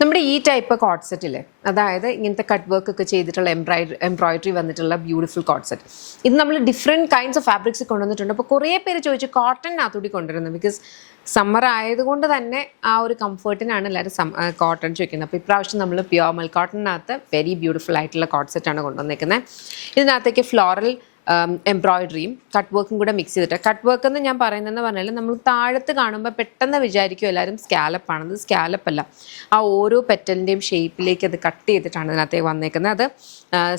നമ്മുടെ ഈ type coat സെറ്റില്ലേ, അതായത് ഇങ്ങനത്തെ കട്ട് വർക്ക് ഒക്കെ ചെയ്തിട്ടുള്ള എംബ്രോയിഡറി വന്നിട്ടുള്ള ബ്യൂട്ടിഫുൾ കോട്ട് സെറ്റ്, ഇത് നമ്മൾ ഡിഫറെൻറ്റ് കൈൻഡ്സ് ഓഫ് ഫാബ്രിക്സ് കൊണ്ടുവന്നിട്ടുണ്ട്. അപ്പോൾ കുറേ പേര് ചോദിച്ചു കോട്ടണിനകത്തൂടി കൊണ്ടുവരുന്നത്, ബിക്കോസ് സമ്മർ ആയതുകൊണ്ട് തന്നെ ആ ഒരു കംഫർട്ടിനാണ് എല്ലാവരും കോട്ടൺ ചോദിക്കുന്നത്. അപ്പോൾ ഇപ്രാവശ്യം നമ്മൾ പ്യുവർ മൽ കോട്ടണിനകത്ത് വെരി ബ്യൂട്ടിഫുൾ ആയിട്ടുള്ള കോട്ട് സെറ്റാണ് കൊണ്ടുവന്നിരിക്കുന്നത്. ഇതിനകത്തേക്ക് ഫ്ലോറൽ എംബ്രോയിഡറിയും കട്ട് വർക്കും കൂടെ മിക്സ് ചെയ്തിട്ട്, കട്ട് വർക്ക് എന്ന് ഞാൻ പറയുന്നതെന്ന് പറഞ്ഞാൽ നമ്മൾ താഴത്ത് കാണുമ്പോൾ പെട്ടെന്ന് വിചാരിക്കും എല്ലാവരും സ്കാലപ്പാണെന്ന്. സ്കാലപ്പല്ല, ആ ഓരോ പെറ്റലിൻ്റെയും ഷേപ്പിലേക്ക് അത് കട്ട് ചെയ്തിട്ടാണ് ഇതിനകത്തേക്ക് വന്നേക്കുന്നത്. അത്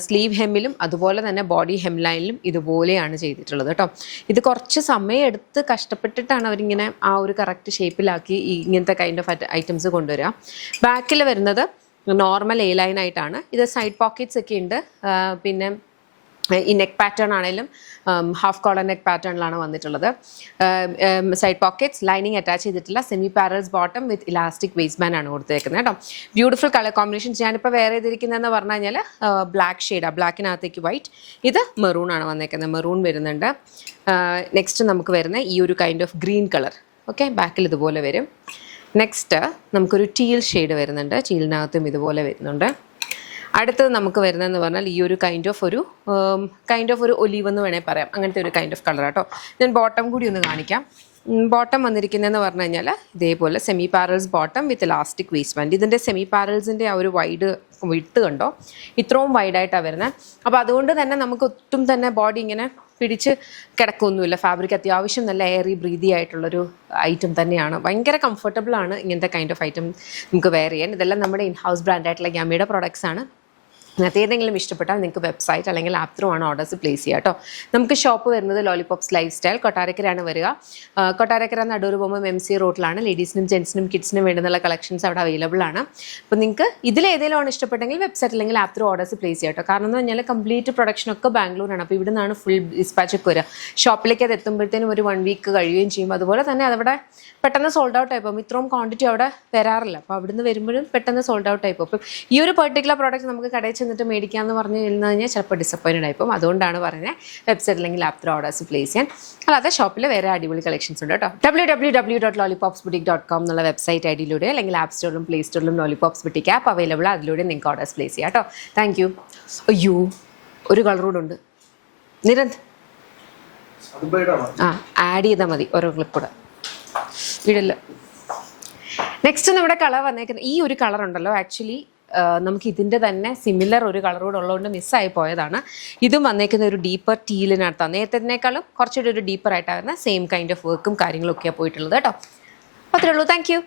സ്ലീവ് ഹെമ്മിലും അതുപോലെ തന്നെ ബോഡി ഹെം ലൈനിലും ഇതുപോലെയാണ് ചെയ്തിട്ടുള്ളത് കേട്ടോ. ഇത് കുറച്ച് സമയം എടുത്ത് കഷ്ടപ്പെട്ടിട്ടാണ് അവരിങ്ങനെ ആ ഒരു കറക്റ്റ് ഷേപ്പിലാക്കി ഇങ്ങനത്തെ കൈൻഡ് ഓഫ് ഐറ്റംസ് കൊണ്ടുവരിക. ബാക്കിൽ വരുന്നത് നോർമൽ എ ലൈൻ ആയിട്ടാണ്. ഇത് സൈഡ് പോക്കറ്റ്സ് ഒക്കെ ഉണ്ട്. പിന്നെ ഈ നെക്ക് പാറ്റേൺ ആണെങ്കിലും ഹാഫ് കോളർ നെക്ക് പാറ്റേണിലാണ് വന്നിട്ടുള്ളത്. സൈഡ് പോക്കറ്റ്സ്, ലൈനിങ് അറ്റാച്ച് ചെയ്തിട്ടില്ല, സെമി പാരൽസ് ബോട്ടം വിത്ത് ഇലാസ്റ്റിക് വേസ്റ്റ് ബാൻഡ് ആണ് കൊടുത്തേക്കുന്നത് കേട്ടോ. Beautiful colour combinations. ഞാനിപ്പോൾ വേറെ ചെയ്തിരിക്കുന്നതെന്ന് പറഞ്ഞു കഴിഞ്ഞാൽ ബ്ലാക്ക് ഷെയ്ഡാണ്, ബ്ലാക്കിനകത്തേക്ക് വൈറ്റ്, ഇത് മെറൂൺ ആണ് വന്നേക്കുന്നത്, മെറൂൺ വരുന്നുണ്ട്. നെക്സ്റ്റ് നമുക്ക് വരുന്ന ഈ ഒരു kind of green colour, okay, ബാക്കിൽ ഇതുപോലെ വരും. നെക്സ്റ്റ് നമുക്കൊരു ടീൽ ഷെയ്ഡ് വരുന്നുണ്ട്, ടീലിനകത്തും ഇതുപോലെ വരുന്നുണ്ട്. അടുത്തത് നമുക്ക് വരുന്നതെന്ന് പറഞ്ഞാൽ ഈ ഒരു കൈൻഡ് ഓഫ് ഒരു ഒലീവ് എന്ന് വേണേൽ പറയാം, അങ്ങനത്തെ ഒരു കൈൻഡ് ഓഫ് കളർ കേട്ടോ. ഞാൻ ബോട്ടം കൂടി ഒന്ന് കാണിക്കാം. ബോട്ടം വന്നിരിക്കുന്നതെന്ന് പറഞ്ഞു കഴിഞ്ഞാൽ ഇതേപോലെ സെമി പാരൽസ് ബോട്ടം വിത്ത് ഇലാസ്റ്റിക് വേസ്റ്റ് ബാൻഡ്. ഇതിൻ്റെ സെമി പാരൽസിൻ്റെ ആ ഒരു വിഡ്ത്ത് കണ്ടോ, ഇത്രയും വൈഡായിട്ടാണ് വരുന്നത്. അപ്പോൾ അതുകൊണ്ട് തന്നെ നമുക്ക് ഒട്ടും തന്നെ ബോഡി ഇങ്ങനെ പിടിച്ച് കിടക്കൊന്നുമില്ല. ഫാബ്രിക് അത്യാവശ്യം നല്ല എയറി ബ്രീതി ആയിട്ടുള്ളൊരു ഐറ്റം തന്നെയാണ്. ഭയങ്കര കംഫർട്ടബിളാണ് ഇങ്ങനത്തെ കൈൻഡ് ഓഫ് ഐറ്റം നമുക്ക് വെയർ ചെയ്യാൻ. ഇതെല്ലാം നമ്മുടെ ഇൻ ഹൗസ് ബ്രാൻഡായിട്ടുള്ള ഗ്യാമിയുടെ പ്രോഡക്ട്സ് ആണ്. അതിനകത്ത് ഏതെങ്കിലും ഇഷ്ടപ്പെട്ടാൽ നിങ്ങൾക്ക് വെബ്സൈറ്റ് അല്ലെങ്കിൽ ആപ്പ് ത്രൂ ആണ് ഓർഡേഴ്സ് പ്ലേസ് ചെയ്യുക കേട്ടോ. നമുക്ക് ഷോപ്പ് വരുന്നത് ലോലിപോപ്സ് ലൈഫ് സ്റ്റൈൽ കൊട്ടാരക്കരയാണ് വരിക. കൊട്ടാരക്കര നടൂർ പോകുമ്പോൾ MC റോഡിലാണ്. ലേഡീസിനും ജെൻസിനും കിഡ്സിനും വേണ്ടുന്ന കളക്ഷൻസ് അവിടെ അവൈലബിൾ ആണ്. അപ്പോൾ നിങ്ങൾക്ക് ഇതിലേതെങ്കിലും ആണ് ഇഷ്ടപ്പെട്ടെങ്കിൽ വെബ്സൈറ്റ് അല്ലെങ്കിൽ ആപ്പ് ത്രൂ ഓർഡേഴ്സ് പ്ലേസ് ചെയ്യുക കേട്ടോ. കാരണം എന്ന് പറഞ്ഞാൽ കംപ്ലീറ്റ് പ്രൊഡക്ഷനൊക്കെ ബാംഗ്ലൂരാണ്. അപ്പോൾ ഇവിടെ നിന്നാണ് ഫുൾ ഡിസ്പാച്ച് ഒക്കെ വരിക. ഷോപ്പിലേക്ക് അത് എത്തുമ്പോഴത്തേനും ഒരു 1 വീക്ക് കഴിയുകയും ചെയ്യും. അതുപോലെ തന്നെ അതവിടെ പെട്ടെന്ന് സോൾഡ് ഔട്ട് ആയിപ്പോൾ ഇത്രയും ക്വാണ്ടിറ്റി അവിടെ വരാറില്ല. അപ്പോൾ അവിടുന്ന് വരുമ്പോഴും പെട്ടെന്ന് സോൾഡ് ഔട്ട് ആയിപ്പോൾ. അപ്പം ഈ ഒരു പെർട്ടിക്കുലർ പ്രോഡക്റ്റ് നമുക്ക് കടയിൽ ചെന്നിട്ട് മേടിക്കാമെന്ന് പറഞ്ഞു കഴിഞ്ഞാൽ ചിലപ്പോൾ ഡിസപ്പോയിൻറ്റഡ് ആയിപ്പോൾ. അതുകൊണ്ടാണ് പറയുന്നത് വെബ്സൈറ്റ് അല്ലെങ്കിൽ ആപ്പ് ത്രൂ ഓർഡേഴ്സ് പ്ലേസ് ചെയ്യാൻ. അല്ലാതെ ഷോപ്പിൽ വേറെ അടിപൊളി കളക്ഷൻസ് ഉണ്ട് കേട്ടോ. www.lollipopsboutique.com എന്നുള്ള വെബ്സൈറ്റ് ഐഡിയിലൂടെ അല്ലെങ്കിൽ ആപ്പ് സ്റ്റോറിലും പ്ലേ സ്റ്റോറിലും ലോലിപോപ്സ് ബുട്ടീക്ക് ആപ്പ് അവൈലബിൾ. അതിലൂടെ നിങ്ങൾക്ക് ഓർഡേഴ്സ് പ്ലേസ് ചെയ്യാം കേട്ടോ. Thank you. അയ്യോ, ഒരു കളർ കൂടെ ഉണ്ട് നിരന്ത്. ആഡ് ചെയ്താൽ മതി ഓരോ ക്ലിപ്പ് കൂടെ വീടില്ല. നെക്സ്റ്റ് നമ്മുടെ കളർ വന്നേക്കുന്നത് ഈ ഒരു കളർ ഉണ്ടല്ലോ, ആക്ച്വലി നമുക്ക് ഇതിൻ്റെ തന്നെ സിമിലർ ഒരു കളറോട് ഉള്ളതുകൊണ്ട് മിസ്സായി പോയതാണ്. ഇതും വന്നേക്കുന്ന ഒരു ഡീപ്പർ ടീലിനകത്താണ്. നേരത്തേക്കാളും കുറച്ചുകൂടി ഒരു ഡീപ്പർ ആയിട്ടാണ് സെയിം കൈൻഡ് ഓഫ് വർക്കും കാര്യങ്ങളൊക്കെയാണ് പോയിട്ടുള്ളത് കേട്ടോ. അത്രേ ഉള്ളൂ. Thank you.